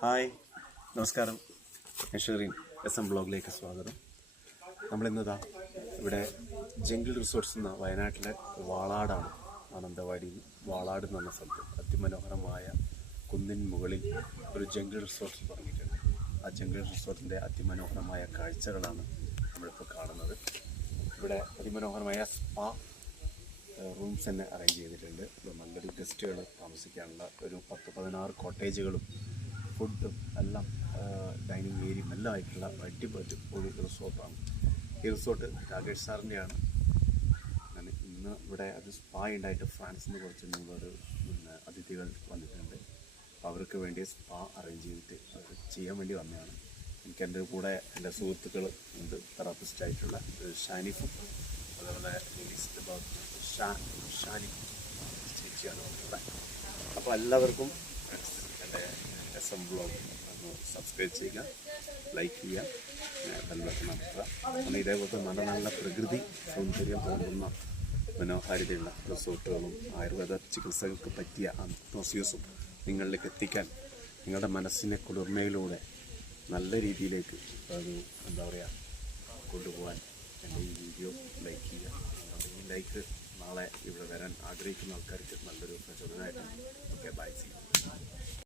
Hi, നമസ്കാരം. Shereen SM ബ്ലോഗിലേക്ക് സ്വാഗതം. നമ്മളിന്നതാ ഇവിടെ ജംഗിൾ റിസോർട്ട്സ് എന്ന വയനാട്ടിലെ വാളാടാണ്. മാനന്തവാടി വാളാട് എന്ന് പറഞ്ഞ സ്ഥലത്ത് അതിമനോഹരമായ കുന്നിൻ മുകളിൽ ഒരു ജംഗിൾ റിസോർട്ട്സ് തുടങ്ങിയിട്ടുണ്ട്. ആ ജംഗിൾ റിസോർട്ടിൻ്റെ അതിമനോഹരമായ കാഴ്ചകളാണ് നമ്മളിപ്പോൾ കാണുന്നത്. ഇവിടെ അതിമനോഹരമായ സ്പാ റൂംസ് തന്നെ അറേഞ്ച് ചെയ്തിട്ടുണ്ട്. നല്ലൊരു ഗസ്റ്റുകൾ താമസിക്കാനുള്ള ഒരു 10-16 കോട്ടേജുകളും ഫുഡും എല്ലാം ഡൈനിങ് ഏരിയയും എല്ലാം ആയിട്ടുള്ള അടിപൊളി ഒരു റിസോർട്ടാണ്. ഈ റിസോർട്ട് രാകേഷ് സാറിൻ്റെയാണ്. ഞാൻ ഇന്ന് ഇവിടെ അത് സ്പാ ഉണ്ടായിട്ട് ഫ്രാൻസിൽ നിന്ന് കുറച്ച് അതിഥികൾ വന്നിട്ടുണ്ട്. അപ്പോൾ അവർക്ക് വേണ്ടി സ്പാ അറേഞ്ച് ചെയ്തിട്ട് അവർ ചെയ്യാൻ വേണ്ടി വന്നതാണ്. എനിക്ക് എൻ്റെ കൂടെ എൻ്റെ സുഹൃത്തുക്കൾ ഉണ്ട്, തെറാപ്പിസ്റ്റായിട്ടുള്ള ഷാനിഫും അതുപോലെ ഷാനിഫ് ചേച്ചിയാണ് ഉള്ളത്. അപ്പോൾ എല്ലാവർക്കും എൻ്റെ SM ബ്ലോഗ് ഒന്ന് സബ്സ്ക്രൈബ് ചെയ്യുക, ലൈക്ക് ചെയ്യുക, ബെൽബട്ടൺ അമർത്തുക. കാരണം ഇതേപോലത്തെ നല്ല നല്ല പ്രകൃതി സൗന്ദര്യം തോന്നുന്ന മനോഹാരിതയുള്ള റിസോർട്ടുകളും ആയുർവേദ ചികിത്സകൾക്ക് പറ്റിയ അന്തോസിയസും നിങ്ങളിലേക്ക് എത്തിക്കാൻ നിങ്ങളുടെ മനസ്സിനെ കുളിർമയിലൂടെ നല്ല രീതിയിലേക്ക് ഒരു കൊണ്ടുപോകാൻ എൻ്റെ ഈ വീഡിയോ ലൈക്ക് ചെയ്യുക. ഈ ലൈക്ക് നാളെ ഇവിടെ വരാൻ ആഗ്രഹിക്കുന്ന ആൾക്കാർക്ക് നല്ലൊരു പ്രചോദനമായിട്ടാണ്. Okay, bye, see U.